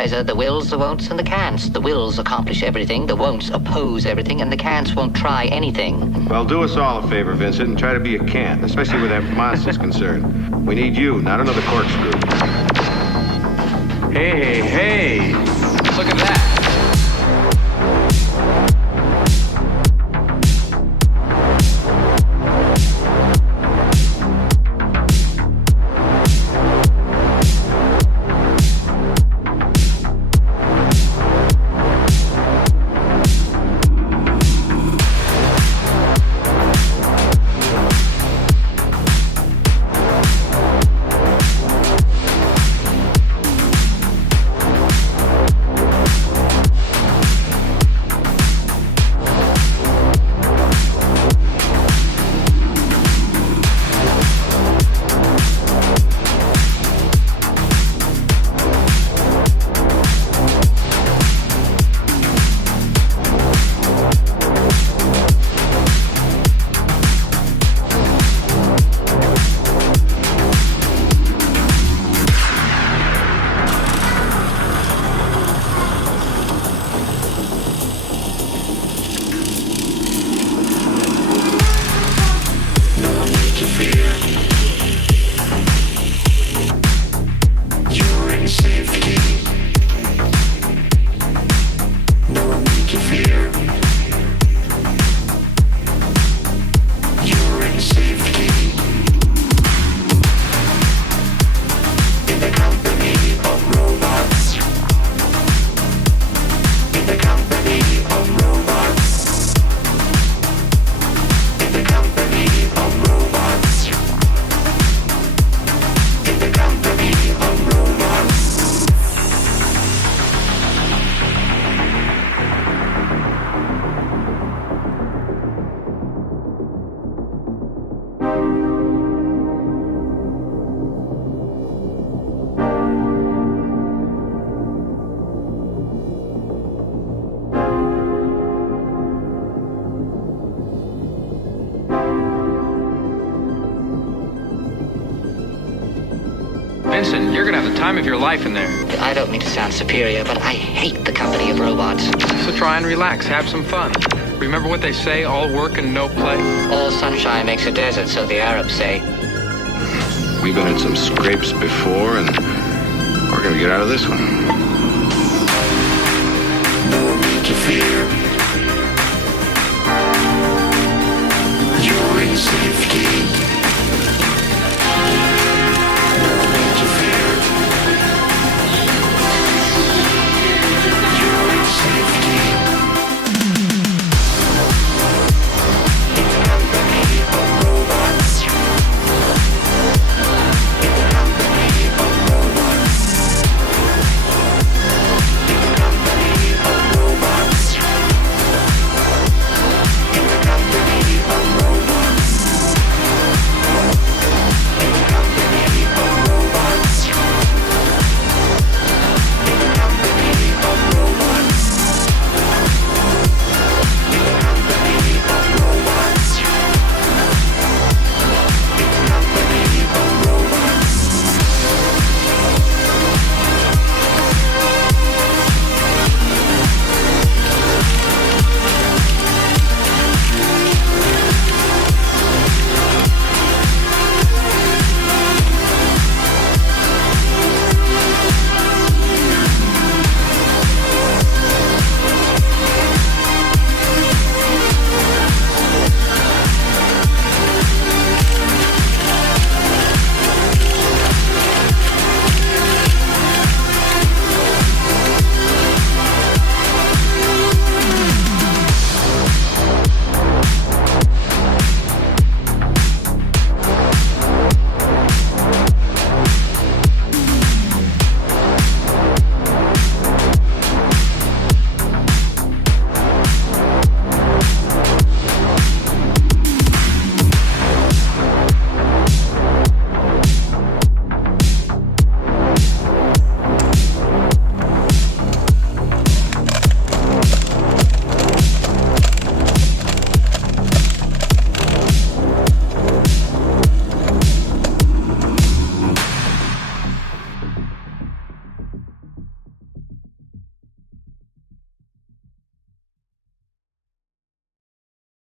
Kaiser, the wills, the won'ts, and the can'ts. The wills accomplish everything, the won'ts oppose everything, and the can'ts won't try anything. Well, do us all a favor, Vincent, and try to be a can't, especially where that monster's concerned. We need you, not another corkscrew. Hey, look at that. Vincent, you're gonna have the time of your life in there. I don't mean to sound superior, but I hate the company of robots. So try and relax, have some fun. Remember what they say, all work and no play? All sunshine makes a desert, so the Arabs say. We've been in some scrapes before, and we're gonna get out of this one. No need to fear.